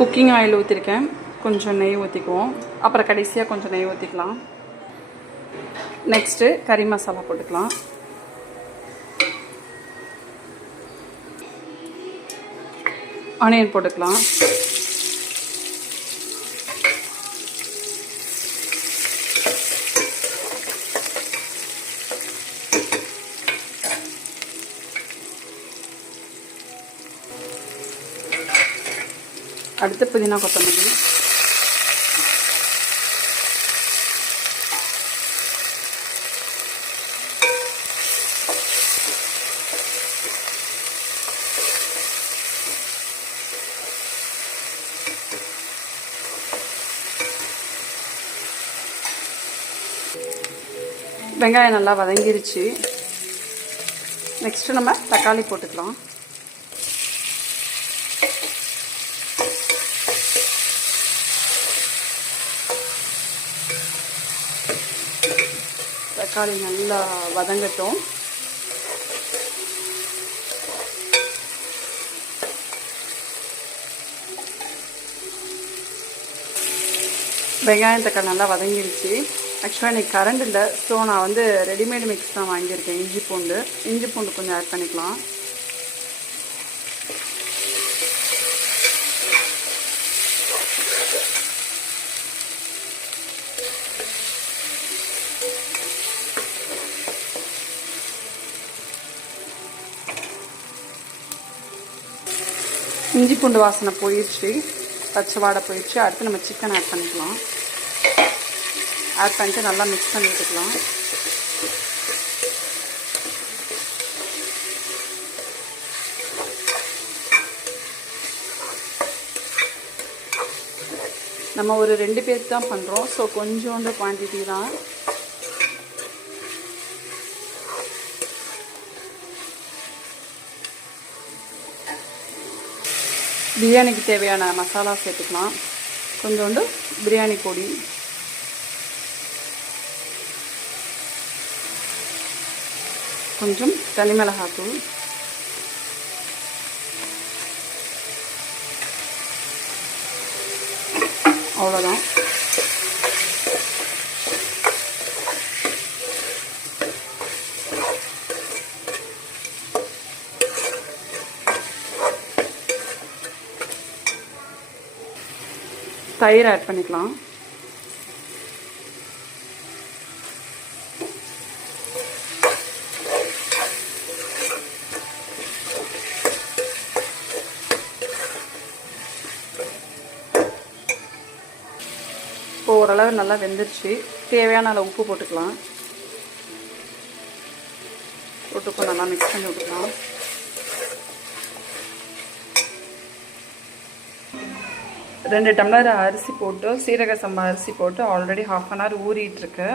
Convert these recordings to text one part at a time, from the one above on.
Cooking oil ஊற்றிருக்கேன், கொஞ்சம் நெய் ஊற்றிக்குவோம். அப்புறம் கடைசியாக கொஞ்சம் நெய் ஊற்றிக்கலாம். நெக்ஸ்ட்டு கறி மசாலா போட்டுக்கலாம். ஆனியன் போட்டுக்கலாம். அடுத்து புதினா கொத்தமல்லி. வெங்காயம் நல்லா வதங்கிருச்சு. நெக்ஸ்ட்டு நம்ம தக்காளி போட்டுக்கலாம். தக்காளி நல்லா வதங்கட்டும். வெங்காயம் தக்காளி நல்லா வதங்கிடுச்சு. ஆக்சுவலாக இன்றைக்கி கரண்ட் இல்லை, ஸோ நான் வந்து ரெடிமேட் மிக்ஸ் தான் வாங்கியிருக்கேன். இஞ்சி பூண்டு கொஞ்சம் ஆட் பண்ணிக்கலாம். இஞ்சி பூண்டு வாசனை போயிடுச்சு, பச்சை வாடை போயிடுச்சு. அடுத்து நம்ம சிக்கன் ஆட் பண்ணிக்கலாம். ஆட் பண்ணிட்டு நல்லா மிக்ஸ் பண்ணி விட்டுக்கலாம். நம்ம ஒரு 2 பேருக்கு தான் பண்ணுறோம், ஸோ கொஞ்சோண்டு குவான்டிட்டி தான். பிரியாணிக்கு தேவையான மசாலா சேர்த்துக்கலாம். கொஞ்சோண்டு பிரியாணி பொடி, கொஞ்சம் தனி மிளகாத்தூள், அவ்வளோதான். தயிர் ஆட் பண்ணிக்கலாம். இப்போ ஓரளவு நல்லா வெந்துருச்சு. தேவையான அளவு உப்பு போட்டுக்கலாம். போட்டு நல்லா மிக்ஸ் பண்ணி விட்டுக்கலாம். ரெண்டு டம்ளர் அரிசி போட்டு, சீரக சம்பா அரிசி போட்டு ஆல்ரெடி 1/2 அன் ஹவர் ஊறிட்டுருக்கு.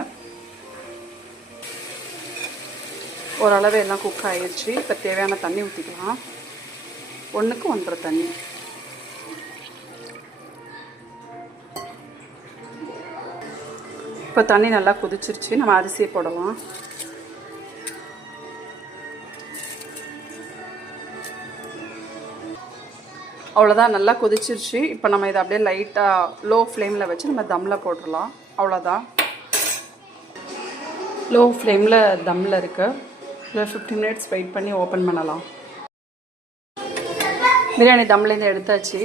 ஓரளவு எல்லாம் குக் ஆகிடுச்சு. இப்போ தேவையான தண்ணி ஊற்றிக்கலாம். 1க்கு 1.5 தண்ணி. இப்போ தண்ணி நல்லா கொதிச்சிருச்சு. நம்ம அரிசியை போடலாம். அவ்வளோதான், நல்லா கொதிச்சிருச்சு. இப்போ நம்ம இதை அப்படியே லைட்டாக லோ ஃப்ளேமில் வச்சு நம்ம தம்மில் போட்டுடலாம். அவ்வளோதான், லோ ஃப்ளேமில் தம்மில் இருக்குது. இல்லை 15 மினிட்ஸ் வெயிட் பண்ணி ஓப்பன் பண்ணலாம். பிரியாணி தம்லேருந்து எடுத்தாச்சு.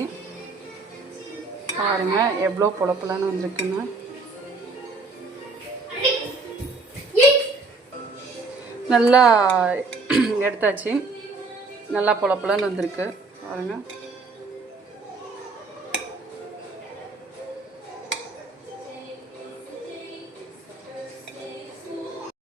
பாருங்கள் எவ்வளோ பொலப்பொலன்னு வந்திருக்குன்னு. நல்லா எடுத்தாச்சு. நல்லா பொலப்பொலன்னு வந்திருக்கு பாருங்கள்.